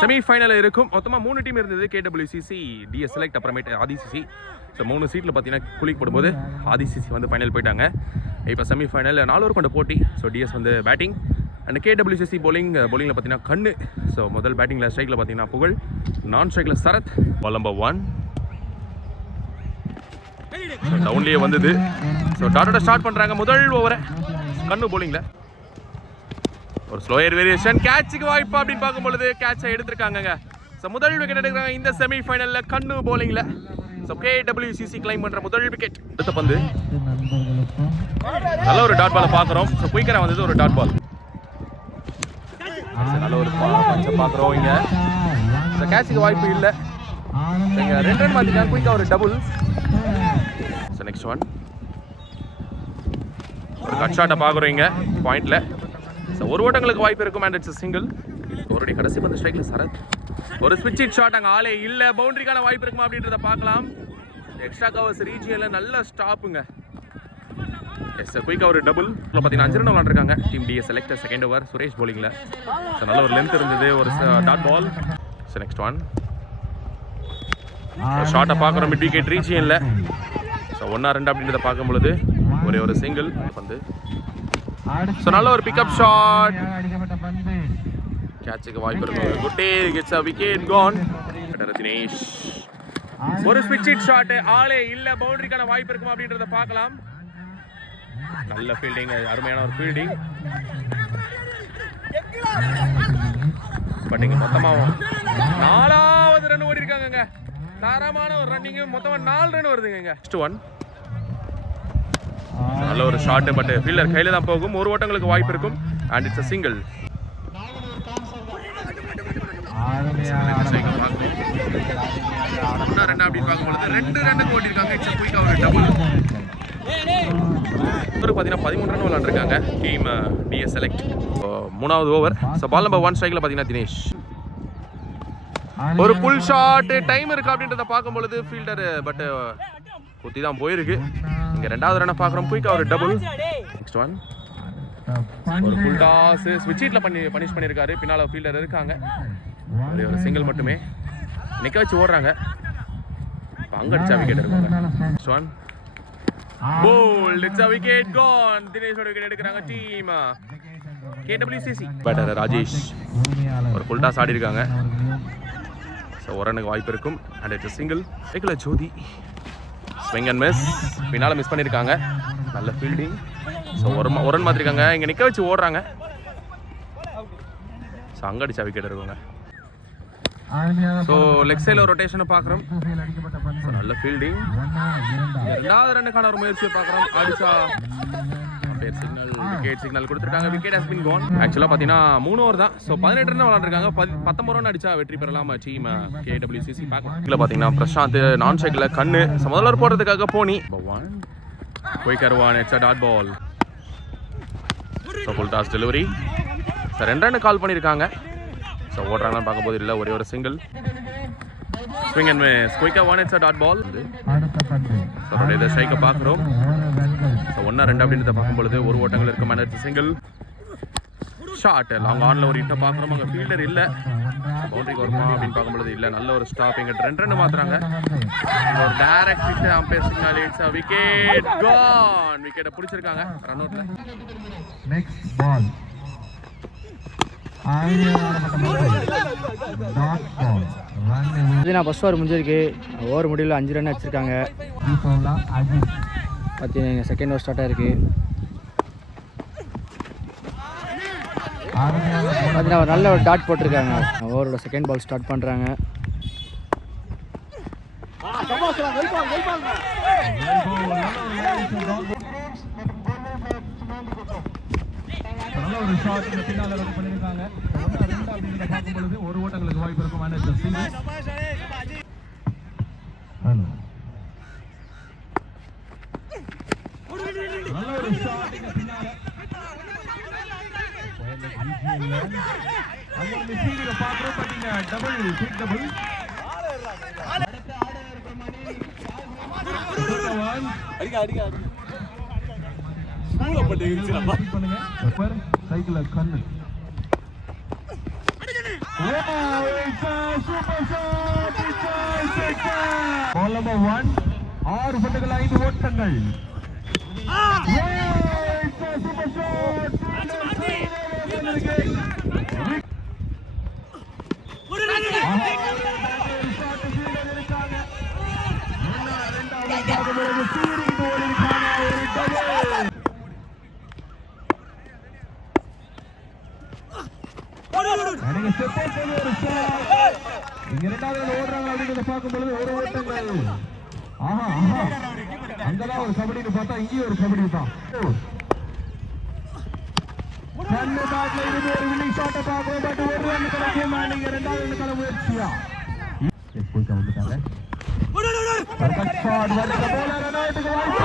Semi final இருக்கும். மொத்தமாக 3 team இருந்தது. கேடபிள்யூசிசி, டிஎஸ் செலக்ட், அப்புறமேட்டு ஆதிசிசி. ஸோ 3 சீட்டில் பார்த்தீங்கன்னா குளிக்கு போடும்போது ஆதிசிசி வந்து ஃபைனல் போயிட்டாங்க. இப்போ செமி ஃபைனல் 4 ஓவர் கொண்ட போட்டி. ஸோ டிஎஸ் வந்து பேட்டிங் அண்ட் கேடபிள்யூசிசி பவுலிங்கில் பார்த்தீங்கன்னா கண்ணு. ஸோ முதல் பேட்டிங்கில் ஸ்ட்ரைக்கில் பார்த்தீங்கன்னா புகழ், நான் ஸ்ட்ரைக்கில் சரத். பால் நம்பர் 1 டவுன்லேயே வந்தது. ஸோ டாட்டோட ஸ்டார்ட் பண்ணுறாங்க முதல் ஓவரை. கண்ணு பவுலிங்கில் ஒரு ஸ்லோயர் வேரியேஷன், கேட்சுக்கு வாய்ப்பு அப்படின்னு பார்க்கும்பொழுது கேட்சை எடுத்திருக்காங்க. ஸோ முதல் விக்கெட் எடுக்கிறாங்க இந்த செமி ஃபைனலில் கண்ணு பவுலிங்கில். ஸோ கேடபிள்யூசிசி கிளைம் பண்ணுற முதல் விக்கெட். அடுத்த பந்து நல்ல ஒரு டாட் பாலை பார்க்குறோம். ஸோ குயிக்கராக வந்தது ஒரு டாட் பால். நல்ல ஒரு பஞ்சை பார்க்குறோம் இங்கே. ஸோ கேட்சுக்கு வாய்ப்பு இல்லை. இங்கே 2 ரன் மாற்றிக்கலாம். குயிக்காக ஒரு டபுள். ஸோ நெக்ஸ்ட் ஒன் ஒரு கட் ஷாட்டை பார்க்குறோம் இங்கே பாயிண்டில். ஸோ ஒரு ஓட்டங்களுக்கு வாய்ப்பு இருக்கும் அண்ட் இட்ஸ் சிங்கிள். ஒரு கடைசி பந்து ஸ்ட்ரைக்கில் சரத். ஒரு ஸ்விட்ச் இட் ஷாட், அங்கே ஆளே இல்லை. பவுண்டரிக்கான வாய்ப்பு இருக்குமா அப்படின்றத பார்க்கலாம். எக்ஸ்ட்ரா கவர்ஸ் ரீஜியனில் நல்ல ஸ்டாப்புங்க. எஸ் குயிக்காக ஒரு டபுள். பார்த்தீங்கன்னா 5 ரன் விளாண்டுருக்காங்க team DS select. Second over Suresh பவுலிங்கில். ஸோ நல்ல ஒரு லென்த் இருந்தது, ஒரு dot ball. So next one ஷார்ட்டை பார்க்குறோம் மிட் விக்கெட் ரீஜியனில். ஸோ 1-2 அப்படின்றத பார்க்கும்பொழுது ஒரு சிங்கிள் வந்து. ஸோ நல்ல ஒரு பிக்கப் ஷாட், கேட்சுக்கு வாய்ப்பு இருக்கும். குட்டே gets a wicket gone. Dinesh ஒரு ஸ்விட்ச் இட் ஷாட், ஆளே இல்ல. பவுண்டரிக்கான வாய்ப்பு இருக்குமா அப்படின்றத பார்க்கலாம். நல்ல ஃபீல்டிங், அருமையான ஒரு ஃபீல்டிங். பட் இங்க மொத்தமாக 4வது ரன் ஓடி இருக்காங்க. தரமான ஒரு ரன்னிங். மொத்தமாக 4 ரன் வருதுங்க. நெக்ஸ்ட் ஒன் நல்ல ஒரு ஷாட், பட் ஃபீல்டர் கையில தான் போகும். ஒரு ஓட்டங்களுக்கு வாய்ப்பு இருக்கும் அண்ட் இட்ஸ் a single. 1-2 அப்படின்னு பார்க்கும்போது 2 ரன்னுக்கு ஓட்டிருக்காங்க. இட்ஸ் குயிக்காக ஒரு டபுள். ஒரு பார்த்தீங்கன்னா 13 ரன் விளாண்டுருக்காங்க டீம் டிஎஸ் செலக்ட். 3வது ஓவர். ஸோ பால் நம்பர் 1 ஸ்ட்ரைக்கில் பார்த்தீங்கன்னா தினேஷ் ஒரு புல் ஷாட். டைம் இருக்கு அப்படின்றத பார்க்கும்பொழுது ஃபீல்டர் பட் குத்தி தான் போயிருக்கு. இங்கே 2வது ரன்னை பார்க்குறோம். குயிக்காக ஒரு டபுள். நெக்ஸ்ட் ஒன் ஒரு ஃபுல் டாஸ் ஸ்விட்ச் ஹிட்ல பனிஷ் பண்ணியிருக்காரு. பின்னால் ஃபீல்டர் இருக்காங்க. ஒரு சிங்கிள் மட்டுமே நிற்க வச்சு ஓடுறாங்க. அங்கே அடிச்சா விக்கெட் இருக்காங்க. Next one bowled, it's a wicket gone. தினேஷோட விக்கெட் எடுக்கிறாங்க டீம் கேடபிள்யூசிசி. பேட்டர் ராஜேஷ் ஒரு ஃபுல் டாஸ் ஆடி இருக்காங்க. ஸோ ஒரு ரன்னுக்கு வாய்ப்பு இருக்கும் and it's a single. Regular ஜோதி ஸ்விங் அண்ட் மிஸ், பின்னால் மிஸ் பண்ணியிருக்காங்க. நல்ல ஃபீல்டிங். ஸோ ஒரு ரன் மாற்றிருக்காங்க. இங்கே நிற்க வச்சு ஓடுறாங்க. ஸோ அங்கே அடிச்சா விக்கெட் இருக்குங்க. ஸோ லெக் சைடில் ரொட்டேஷனை பார்க்குறோம். நல்ல ஃபீல்டிங். 2வது ரன்னுக்கான ஒரு முயற்சியை பார்க்குறோம். அடிச்சா சிக்னல், விக்கெட் சிக்னல் கொடுத்துருக்காங்க. Wicket has been gone. ஆக்சுவலாக பார்த்தீங்கன்னா 3 ஓவர் தான். So 18 run விளாண்டுருக்காங்க. 19 ரன் அடிச்சா வெற்றி பெறலாம் டீம் கேடபிள்யூசிசி. பார்க்கலாம். இதில் பார்த்தீங்கன்னா பிரசாந்த் நான் ஸ்ட்ரைக்கில் கண்ணு. ஸோ முதல்ல போடுறதுக்காக போனி quicker one, it's a dot ball. So full toss delivery. So 2 run call பண்ணியிருக்காங்க. ஸோ ஓடுறாங்கன்னு பார்க்கும்போது இல்லை, ஒரு சிங்கிள். ஸ்விங் அண்ட் மிஸ், குயிக்காக one, it's a dot ball. So இதை ஸ்ட்ரைக்கை பார்க்குறோம். ஸோ 1-2 அப்படின்றத பார்க்கும்பொழுது ஒரு ஓட்டங்கள் இருக்கும் மேலே இட்ஸ் சிங்கிள். ஷார்ட் லாங் ஆனில் ஒரு ஹிட்டை பார்க்குறோம். அங்கே ஃபீல்டர் இல்லை. பவுண்டரிக்கு வருமா அப்படின்னு பார்க்கும்பொழுது இல்லை. நல்ல ஒரு ஸ்டாப். இங்கே 2 ரன் மாற்றுறாங்க. ஒரு direct hit, umpire signal. It's a wicket gone. விக்கெட்டை பிடிச்சிருக்காங்க ரன் அவுட்ல. நெக்ஸ்ட் பால் ஃபர்ஸ்ட் ஓவர் முடிஞ்சிருக்கு. ஓவர் முடியல 5 ரன் அடிச்சிருக்காங்க. பார்த்தீங்கன்னா செகண்ட் ஓவர் ஸ்டார்ட் ஆயிருக்கு. பார்த்தீங்கன்னா ஒரு நல்ல ஒரு டாட் போட்டிருக்காங்க. ஓவரோட செகண்ட் பால் ஸ்டார்ட் பண்ணுறாங்க. ஒரு ஷாட் பின்னால ரன் பண்ணிருக்காங்க. 1-2 அப்படிங்கறத பார்க்கும்போது ஒரு ஓட்டங்களுக்கு வாய்ப்பு இருக்கும். நல்ல ஒரு ஷாட் பின்னால அங்க மிஸ்ஸிங்க பார்க்குறோம். பாத்தீங்க டபுள் குயிக் டபுள். அடுத்த ஆர்டர் இருக்க மாதிரி அடிங்க ஸ்கூல பண்ணுங்க. சைக்கிள் கண்ணு Wow, it's a super shot. It's a second. Ball number 1. 6 பந்துகள் 5 ஓட்டங்கள். Wow, it's a super shot. இங்க இரண்டாவது ஓடுறாங்க அப்படின்றத பார்க்கும் பொழுது ஒரு ஓட்டங்கள். ஆஹா ஆஹா, அங்கதான் ஒரு கபடின்னு பார்த்தா இங்கேயும் ஒரு கபடி தான். கண்ணு பாட்டில் இருந்து ஒரு வில்லிங் ஷாட்டை பார்க்கிறோம். பட் ஒரு ரன் கிடைக்கும். நீங்க இரண்டாவது ரன்னுக்கான முயற்சியா போயிட்டு வந்துட்டாங்க. ஒரு கட் ஷாட் வருது. போல ரன் அவுட்டுக்கு வாய்ப்பு.